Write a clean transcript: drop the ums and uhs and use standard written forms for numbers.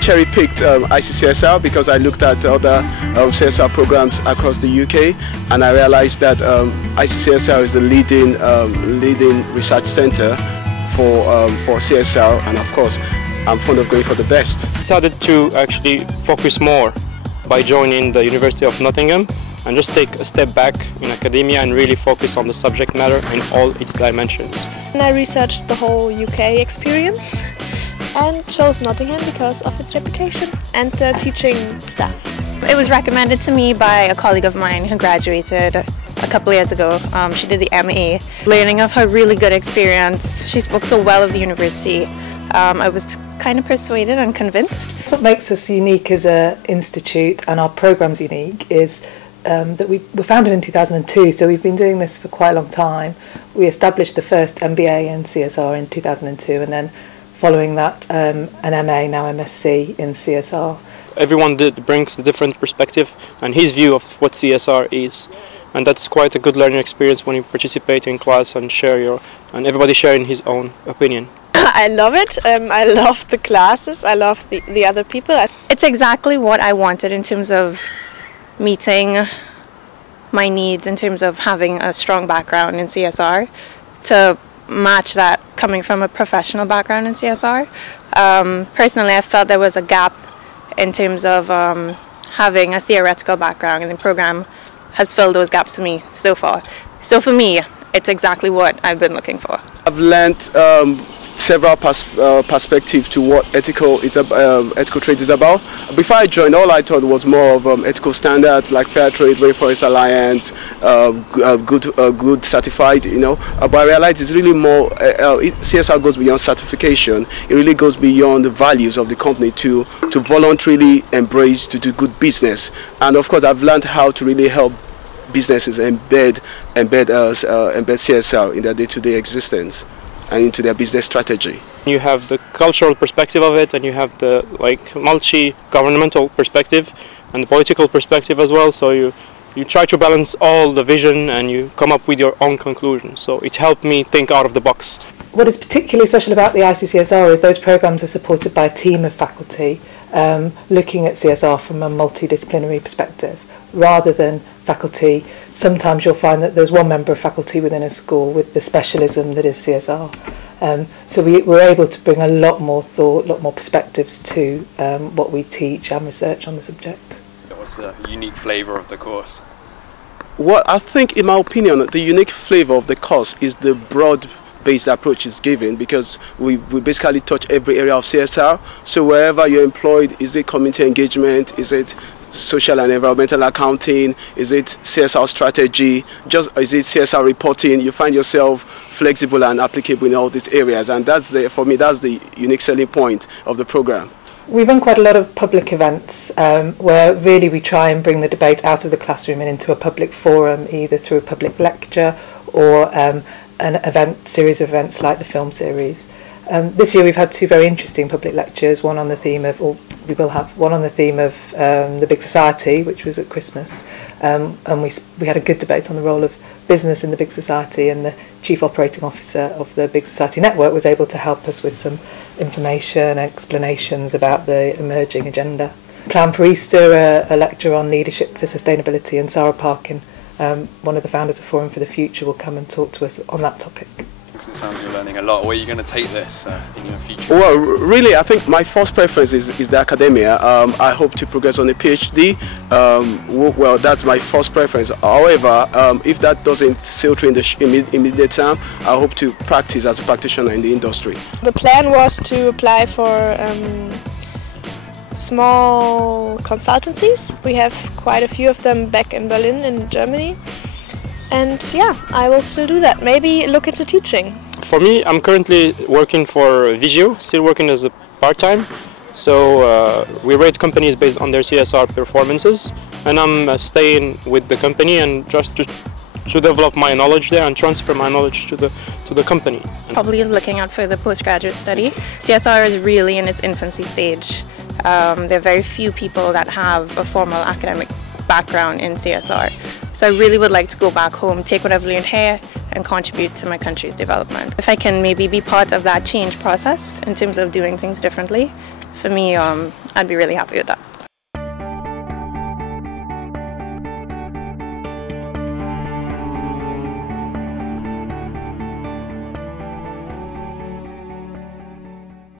cherry-picked ICCSR because I looked at other CSR programs across the UK, and I realized that ICCSR is the leading research center for CSR, and of course I'm fond of going for the best. I decided to actually focus more by joining the University of Nottingham and just take a step back in academia and really focus on the subject matter in all its dimensions. And I researched the whole UK experience and chose Nottingham because of its reputation and the teaching staff. It was recommended to me by a colleague of mine who graduated a couple of years ago. She did the MA. Learning of her really good experience, she spoke so well of the university. I was kind of persuaded and convinced. What makes us unique as an institute, and our programmes unique, is that we were founded in 2002, so we've been doing this for quite a long time. We established the first MBA in CSR in 2002, and then following that an MA, now MSc in CSR. Everyone brings a different perspective and his view of what CSR is, and that's quite a good learning experience when you participate in class and and everybody sharing his own opinion. I love it. I love the classes. I love the other people. It's exactly what I wanted in terms of meeting my needs, in terms of having a strong background in CSR, to match that coming from a professional background in CSR. Personally, I felt there was a gap in terms of having a theoretical background, and the program has filled those gaps for me so far. So for me, it's exactly what I've been looking for. I've learned several perspectives to what ethical trade is about. Before I joined, all I thought was more of ethical standards like fair trade, Rainforest Alliance, good certified, but I realized it's really more, CSR goes beyond certification. It really goes beyond the values of the company to voluntarily embrace, to do good business. And of course, I've learned how to really help businesses embed CSR in their day-to-day existence and into their business strategy. You have the cultural perspective of it, and you have the multi-governmental perspective and the political perspective as well. So you try to balance all the vision and you come up with your own conclusion. So it helped me think out of the box. What is particularly special about the ICCSR is those programmes are supported by a team of faculty looking at CSR from a multidisciplinary perspective, rather than faculty. Sometimes you'll find that there's one member of faculty within a school with the specialism that is CSR. So we're able to bring a lot more thought, a lot more perspectives to what we teach and research on the subject. What's the unique flavour of the course? Well, I think, in my opinion, the unique flavour of the course is the broad-based approach is given, because we basically touch every area of CSR. So wherever you're employed, is it community engagement, is it social and environmental accounting, is it CSR strategy, is it CSR reporting, you find yourself flexible and applicable in all these areas, and for me that's the unique selling point of the program. We run quite a lot of public events where really we try and bring the debate out of the classroom and into a public forum, either through a public lecture or an series of events like the film series. This year we've had two very interesting public lectures, one on the theme of, we will have one on the theme of the Big Society, which was at Christmas, and we had a good debate on the role of business in the Big Society, and the Chief Operating Officer of the Big Society Network was able to help us with some information and explanations about the emerging agenda. Planned for Easter, a lecture on leadership for sustainability, and Sarah Parkin, one of the founders of Forum for the Future, will come and talk to us on that topic. It sounds like you're learning a lot. Where are you going to take this in your future? Well, really, I think my first preference is the academia. I hope to progress on a PhD. Well, that's my first preference. However, if that doesn't sail through in the immediate term, I hope to practice as a practitioner in the industry. The plan was to apply for small consultancies. We have quite a few of them back in Berlin, in Germany. And yeah, I will still do that. Maybe look into teaching. For me, I'm currently working for Visio, still working as a part-time. So we rate companies based on their CSR performances, and I'm staying with the company and just to develop my knowledge there and transfer my knowledge to the company. Probably looking out for the postgraduate study. CSR is really in its infancy stage. There are very few people that have a formal academic background in CSR. So I really would like to go back home, take what I've learned here and contribute to my country's development. If I can maybe be part of that change process in terms of doing things differently, for me, I'd be really happy with that.